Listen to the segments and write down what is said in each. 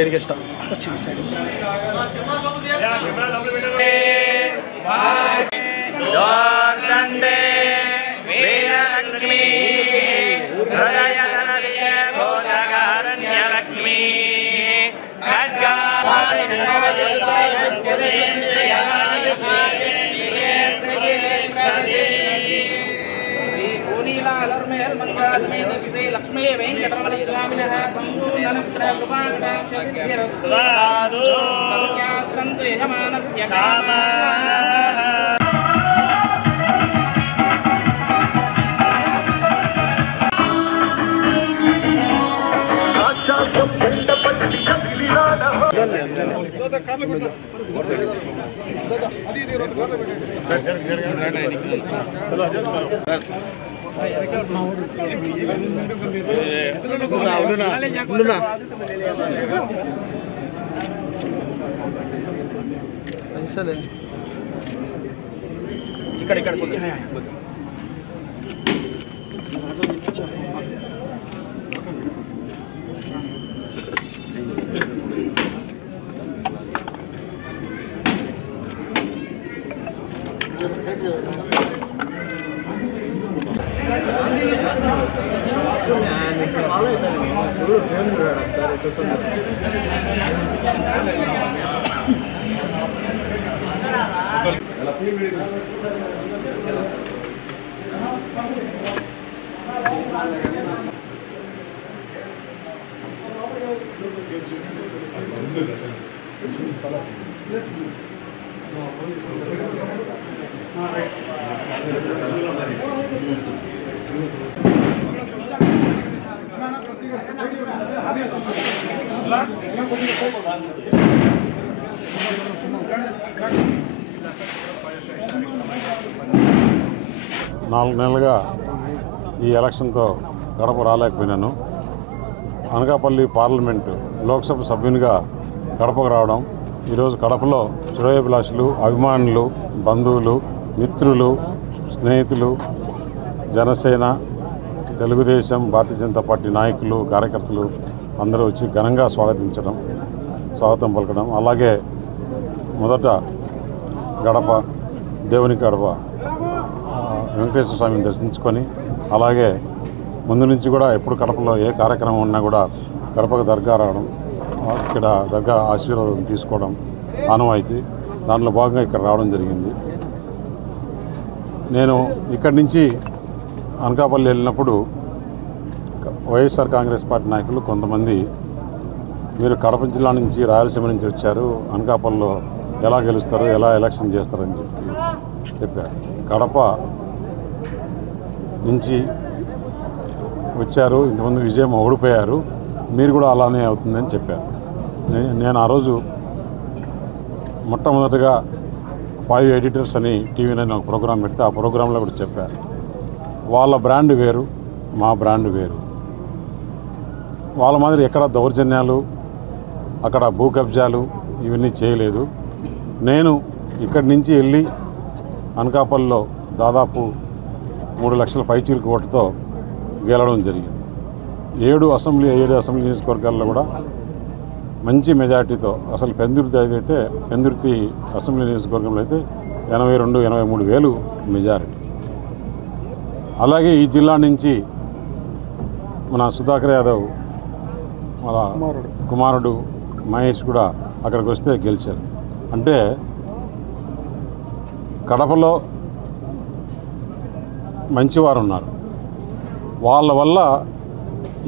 ఏడికి ఇష్టం వచ్చింది సైడ్ लक्ष्मी वेंकटरमण स्वामिनः संपूर्णनक्षत्रकृपाकटाक्षसिद्धिरस्तु यजमानस्य कामः ఇక్కడ నాలుగు నెలలుగా ఈ ఎలక్షన్తో గడప రాలేకపోయినాను. అనకాపల్లి పార్లమెంటు లోక్సభ సభ్యునిగా గడపకు రావడం, ఈరోజు కడపలో శ్రేయోభిలాషులు, అభిమానులు, బంధువులు, మిత్రులు, స్నేహితులు, జనసేన, తెలుగుదేశం, భారతీయ జనతా పార్టీ నాయకులు, కార్యకర్తలు అందరూ వచ్చి ఘనంగా స్వాగతం పలకడం, అలాగే మొదట గడప దేవుని గడప వెంకటేశ్వర స్వామిని దర్శించుకొని, అలాగే ముందు నుంచి కూడా ఎప్పుడు కడపలో ఏ కార్యక్రమం ఉన్నా కూడా గడపకు దర్గా రావడం, ఇక్కడ దర్గా ఆశీర్వాదం తీసుకోవడం ఆనవాయితీ. దాంట్లో భాగంగా ఇక్కడ రావడం జరిగింది. నేను ఇక్కడి నుంచి అనకాపల్లి వెళ్ళినప్పుడు వైఎస్ఆర్ కాంగ్రెస్ పార్టీ నాయకులు కొంతమంది, మీరు కడప జిల్లా నుంచి రాయలసీమ నుంచి వచ్చారు, అనకాపల్లిలో ఎలా గెలుస్తారు, ఎలా ఎలక్షన్ చేస్తారని చెప్పారు. కడప నుంచి వచ్చారు, ఇంతమంది విజయం ఓడిపోయారు, మీరు కూడా అలానే అవుతుందని చెప్పారు. నేను ఆ రోజు మొట్టమొదటిగా 5 ఎడిటర్స్ అని టీవీ9 ఒక ప్రోగ్రాం పెడితే ఆ ప్రోగ్రాంలో కూడా చెప్పారు, వాళ్ళ బ్రాండ్ వేరు, మా బ్రాండ్ వేరు. వాళ్ళ మాదిరి ఎక్కడ దౌర్జన్యాలు, అక్కడ భూ కబ్జాలు ఇవన్నీ చేయలేదు. నేను ఇక్కడి నుంచి వెళ్ళి అనకాపల్లిలో దాదాపు 3 లక్షల పైచీలకు ఓటుతో గెలవడం జరిగింది. 7 అసెంబ్లీ నియోజకవర్గాల్లో కూడా మంచి మెజార్టీతో, అసలు పెందుర్తి అసెంబ్లీ నియోజకవర్గంలో అయితే 82-83 వేలు మెజారిటీ. అలాగే ఈ జిల్లా నుంచి మన సుధాకర్ యాదవ్ వాళ్ళ కుమారుడు మహేష్ కూడా అక్కడికి వస్తే గెలిచారు. అంటే కడపలో మంచివారు ఉన్నారు, వాళ్ళ వల్ల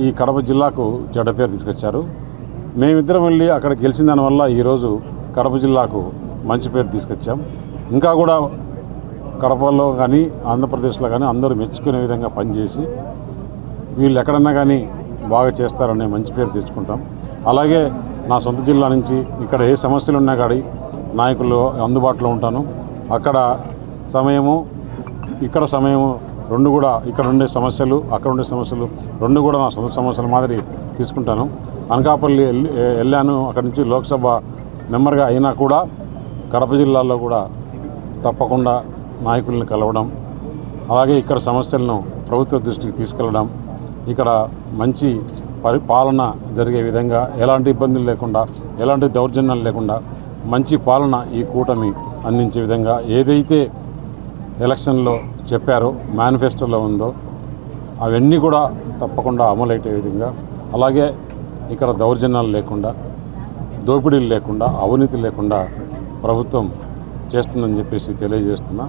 ఈ కడప జిల్లాకు చెడ్డ పేరు తీసుకొచ్చారు. మేమిద్దరం వెళ్ళి అక్కడ గెలిచిన దానివల్ల ఈరోజు కడప జిల్లాకు మంచి పేరు తీసుకొచ్చాం. ఇంకా కూడా కడపలో కానీ ఆంధ్రప్రదేశ్లో కానీ అందరూ మెచ్చుకునే విధంగా పనిచేసి వీళ్ళు ఎక్కడన్నా కానీ బాగా చేస్తారనే మంచి పేరు తెచ్చుకుంటాం. అలాగే నా సొంత జిల్లా నుంచి ఇక్కడ ఏ సమస్యలు ఉన్నా కానీ నాయకులు అందుబాటులో ఉంటాను. అక్కడ సమయము, ఇక్కడ సమయము రెండు కూడా, ఇక్కడ ఉండే సమస్యలు, అక్కడ ఉండే సమస్యలు రెండు కూడా నా సొంత సమస్యల మాదిరి తీసుకుంటాను. అనకాపల్లి వెళ్ళాను, అక్కడి నుంచి లోక్సభ మెంబర్గా అయినా కూడా కడప జిల్లాలో కూడా తప్పకుండా నాయకుల్ని కలవడం, అలాగే ఇక్కడ సమస్యలను ప్రభుత్వ దృష్టికి తీసుకెళ్లడం, ఇక్కడ మంచి పాలన జరిగే విధంగా ఎలాంటి ఇబ్బందులు లేకుండా ఎలాంటి దౌర్జన్యాలు లేకుండా మంచి పాలన ఈ కూటమి అందించే విధంగా ఏదైతే ఎలక్షన్లో చెప్పారో మేనిఫెస్టోలో ఉందో అవన్నీ కూడా తప్పకుండా అమలయ్యే విధంగా, అలాగే ఇక్కడ దౌర్జన్యాలు లేకుండా దోపిడీలు లేకుండా అవినీతి లేకుండా ప్రభుత్వం చేస్తుందని చెప్పేసి తెలియజేస్తున్నా.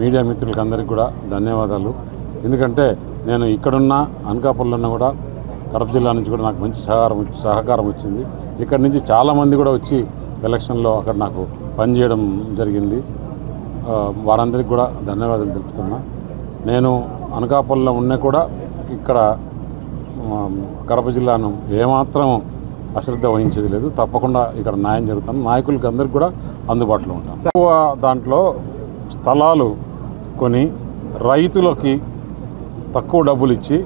మీడియా మిత్రులకు అందరికీ కూడా ధన్యవాదాలు. ఎందుకంటే నేను ఇక్కడున్న అనకాపల్లిలో కూడా కడప జిల్లా నుంచి కూడా నాకు మంచి సహకారం వచ్చింది. ఇక్కడ నుంచి చాలామంది కూడా వచ్చి ఎలక్షన్లో అక్కడ నాకు పనిచేయడం జరిగింది. వారందరికీ కూడా ధన్యవాదాలు తెలుపుతున్నా. నేను అనకాపల్లిలో ఉన్నా కూడా ఇక్కడ కడప జిల్లాను ఏమాత్రం అశ్రద్ధ వహించేది లేదు. తప్పకుండా ఇక్కడ న్యాయం జరుగుతాను. నాయకులకి అందరికీ కూడా అందుబాటులో ఉంటాను. ఎక్కువ దాంట్లో స్థలాలు కొని రైతులకి తక్కువ డబ్బులు ఇచ్చి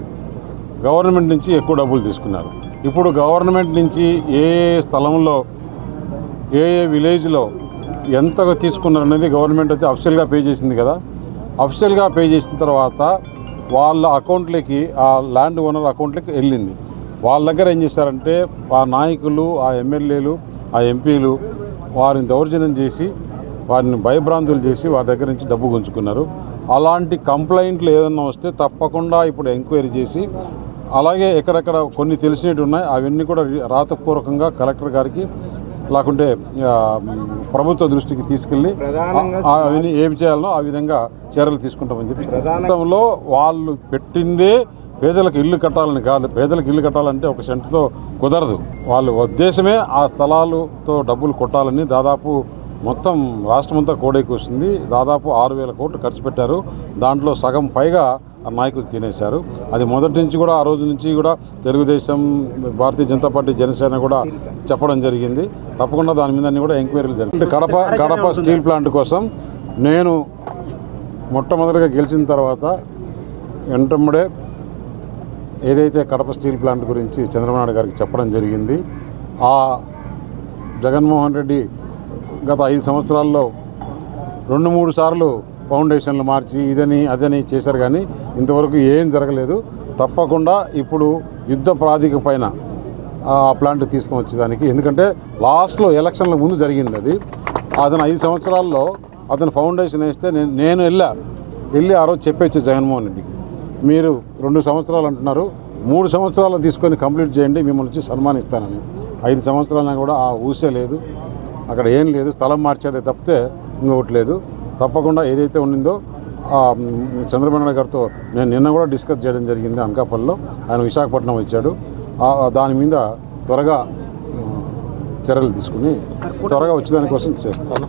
గవర్నమెంట్ నుంచి ఎక్కువ డబ్బులు తీసుకున్నారు. ఇప్పుడు గవర్నమెంట్ నుంచి ఏ స్థలంలో ఏ విలేజ్లో ఎంతగా తీసుకున్నారనేది గవర్నమెంట్ అయితే అఫిషియల్గా పే చేసింది కదా. అఫిషియల్గా పే చేసిన తర్వాత వాళ్ళ అకౌంట్లకి, ఆ ల్యాండ్ ఓనర్ అకౌంట్లకి వెళ్ళింది. వాళ్ళ దగ్గర ఏం చేశారంటే ఆ నాయకులు, ఆ ఎమ్మెల్యేలు, ఆ ఎంపీలు వారిని దౌర్జన్యం చేసి వారిని భయభ్రాంతులు చేసి వారి దగ్గర నుంచి డబ్బు గుంజుకున్నారు. అలాంటి కంప్లైంట్లు ఏదన్నా వస్తే తప్పకుండా ఇప్పుడు ఎంక్వైరీ చేసి, అలాగే ఎక్కడెక్కడ కొన్ని తెలిసినట్టు ఉన్నాయి అవన్నీ కూడా రాతపూర్వకంగా కలెక్టర్ గారికి లేకుంటే ప్రభుత్వ దృష్టికి తీసుకెళ్లి అవన్నీ ఏం చేయాలనో ఆ విధంగా చర్యలు తీసుకుంటామని చెప్పి. గతంలో వాళ్ళు పెట్టిందే పేదలకు ఇల్లు కట్టాలని కాదు. పేదలకు ఇల్లు కట్టాలంటే ఒక సెంటుతో కుదరదు. వాళ్ళ ఉద్దేశమే ఆ స్థలాలతో డబ్బులు కొట్టాలని దాదాపు మొత్తం రాష్ట్రమంతా కోడైకి వస్తుంది. దాదాపు 6,000 కోట్లు ఖర్చు పెట్టారు. దాంట్లో సగం పైగా నాయకులు తినేశారు. అది మొదటి నుంచి కూడా ఆ రోజు నుంచి కూడా తెలుగుదేశం, భారతీయ జనతా పార్టీ, జనసేన కూడా చెప్పడం జరిగింది. తప్పకుండా దాని మీద కూడా ఎంక్వైరీలు జరిగింది. కడప స్టీల్ ప్లాంట్ కోసం నేను మొట్టమొదటిగా గెలిచిన తర్వాత వెంటనే ఏదైతే కడప స్టీల్ ప్లాంట్ గురించి చంద్రబాబు నాయుడు గారికి చెప్పడం జరిగింది. ఆ జగన్మోహన్ రెడ్డి గత 5 సంవత్సరాల్లో 2-3 సార్లు ఫౌండేషన్లు మార్చి ఇదని అదని చేశారు, కానీ ఇంతవరకు ఏం జరగలేదు. తప్పకుండా ఇప్పుడు యుద్ధ ప్రాతిపదిక పైన ఆ ప్లాంట్ తీసుకొని వచ్చేదానికి, ఎందుకంటే లాస్ట్లో ఎలక్షన్ల ముందు జరిగింది అది. అతను 5 సంవత్సరాల్లో అతను ఫౌండేషన్ వేస్తే నేను వెళ్ళి ఆ రోజు చెప్పేచ్చు జగన్మోహన్ రెడ్డికి, మీరు 2 సంవత్సరాలు అంటున్నారు, 3 సంవత్సరాలు తీసుకొని కంప్లీట్ చేయండి, మిమ్మల్ని వచ్చి సన్మానిస్తానని. 5 సంవత్సరాలైనా కూడా ఆ ఊసే లేదు, అక్కడ ఏం లేదు. స్థలం మార్చాడే తప్పితే ఇంకొకటి లేదు. తప్పకుండా ఏదైతే ఉండిందో చంద్రబాబు నాయుడు గారితో నేను నిన్న కూడా డిస్కస్ చేయడం జరిగింది అనకాపల్లిలో. ఆయన విశాఖపట్నం వచ్చాడు. దాని మీద త్వరగా చర్యలు తీసుకుని త్వరగా వచ్చేదానికోసం చేస్తాను.